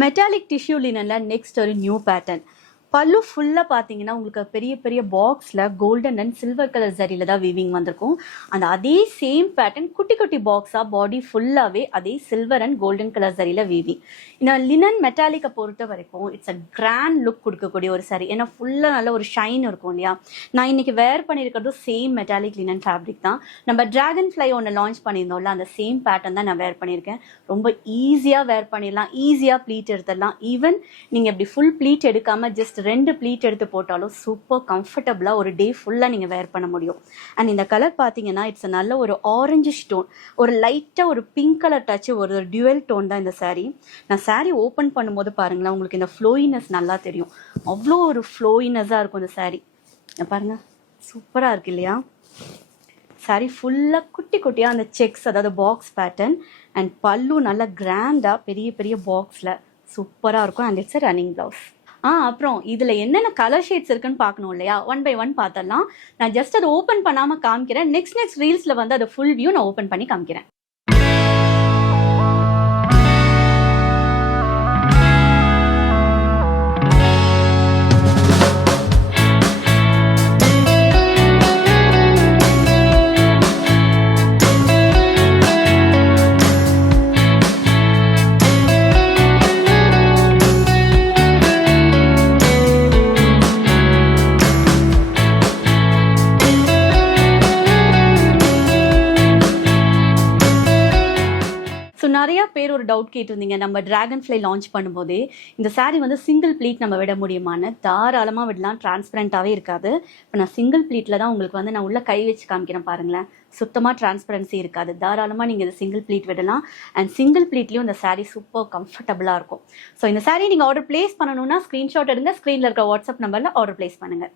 Metallic tissue லினன்ல next ஒரு new pattern. பல்லு ஃபுல்லாக பார்த்தீங்கன்னா உங்களுக்கு பெரிய பெரிய பாக்ஸில் கோல்டன் அண்ட் சில்வர் கலர் சரியில் தான் வீவிங் வந்திருக்கும். அந்த அதே சேம் பேட்டர்ன் குட்டி குட்டி பாக்ஸாக பாடி ஃபுல்லாகவே அதே சில்வர் அண்ட் கோல்டன் கலர் சரியில் வீவிங். இந்த லினன் மெட்டாலிக்கை பொறுத்த வரைக்கும் இட்ஸ் அ கிராண்ட் லுக் கொடுக்கக்கூடிய ஒரு சாரி. ஏன்னா ஃபுல்லாக நல்ல ஒரு ஷைன் இருக்கும் இல்லையா. நான் இன்னைக்கு வேர் பண்ணியிருக்கிறதும் சேம் மெட்டாலிக் லினன் ஃபேப்ரிக் தான். நம்ம டிராகன் ஃப்ளை ஒன்று லான்ச் பண்ணியிருந்தோம்ல, அந்த சேம் பேட்டர்ன் தான் நான் வேர் பண்ணியிருக்கேன். ரொம்ப ஈஸியாக வேர் பண்ணிடலாம், ஈஸியாக ப்ளீட் எடுத்துடலாம். ஈவன் நீங்கள் இப்படி ஃபுல் ப்ளீட் எடுக்காமல் ஜஸ்ட் 2 ப்ளீட் எடுத்து போட்டாலும் சூப்பர் கம்ஃபர்டபுளாக ஒரு டே ஃபுல்லாக நீங்கள் வேர் பண்ண முடியும். அண்ட் இந்த கலர் பார்த்தீங்கன்னா இட்ஸ் நல்ல ஒரு ஆரஞ்சு ஸ்டோன், ஒரு லைட்டாக ஒரு பிங்க் கலர் டச், ஒரு டியூவல் டோன் தான் இந்த சாரீ. நான் சாரீ ஓப்பன் பண்ணும்போது பாருங்களேன், உங்களுக்கு இந்த ஃப்ளோயினஸ் நல்லா தெரியும். அவ்வளோ ஒரு ஃப்ளோயினஸாக இருக்கும் இந்த சாரீ. பாருங்க, சூப்பராக இருக்கு இல்லையா. சாரீ ஃபுல்லாக குட்டி குட்டியாக அந்த செக்ஸ், அதாவது பாக்ஸ் பேட்டர்ன். அண்ட் பல்லு நல்லா கிராண்டாக பெரிய பெரிய பாக்ஸில் சூப்பராக இருக்கும். And it's running blouse. அப்புறம் இதில் என்னென்ன கலர் ஷேட்ஸ் இருக்குன்னு பார்க்கணும் இல்லையா. 1 by 1 பார்த்தலாம். நான் ஜஸ்ட் அதை ஓப்பன் பண்ணாமல் காமிக்கிறேன். நெக்ஸ்ட் ரீல்ஸில் வந்து அதை ஃபுல் வியூ நான் ஓப்பன் பண்ணி காமிக்கிறேன். ஸோ நிறையா பேர் ஒரு டவுட் கேட்டிருந்தீங்க, நம்ம டிராகன் ஃப்ளை லான்ச் பண்ணும்போதே இந்த சாரீ வந்து சிங்கிள் ப்ளீட் நம்ம விட முடியுமான்னு. தாராளமாக விடலாம், டிரான்ஸ்பரண்ட்டாகவே இருக்காது. இப்போ நான் சிங்கிள் ப்ளீட்டில் தான் உங்களுக்கு வந்து நான் உள்ள கை வச்சு காமிக்கிறேன் பாருங்களேன். சுத்தமாக டிரான்ஸ்பரன்சி இருக்காது. தாராளமாக நீங்கள் இந்த சிங்கிள் ப்ளீட் விடலாம். அண்ட் சிங்கிள் ப்ளீட்லேயும் இந்த சாரீ சூப்பர் கம்ஃபர்டபுளாக இருக்கும். ஸோ இந்த சாரீ நீங்கள் ஆர்டர் பிளேஸ் பண்ணணும்னா ஸ்க்ரீன்ஷாட் எடுங்க, ஸ்க்ரீனில் இருக்க வாட்ஸ்அப் நம்பரில் ஆர்டர் பிளேஸ் பண்ணுங்கள்.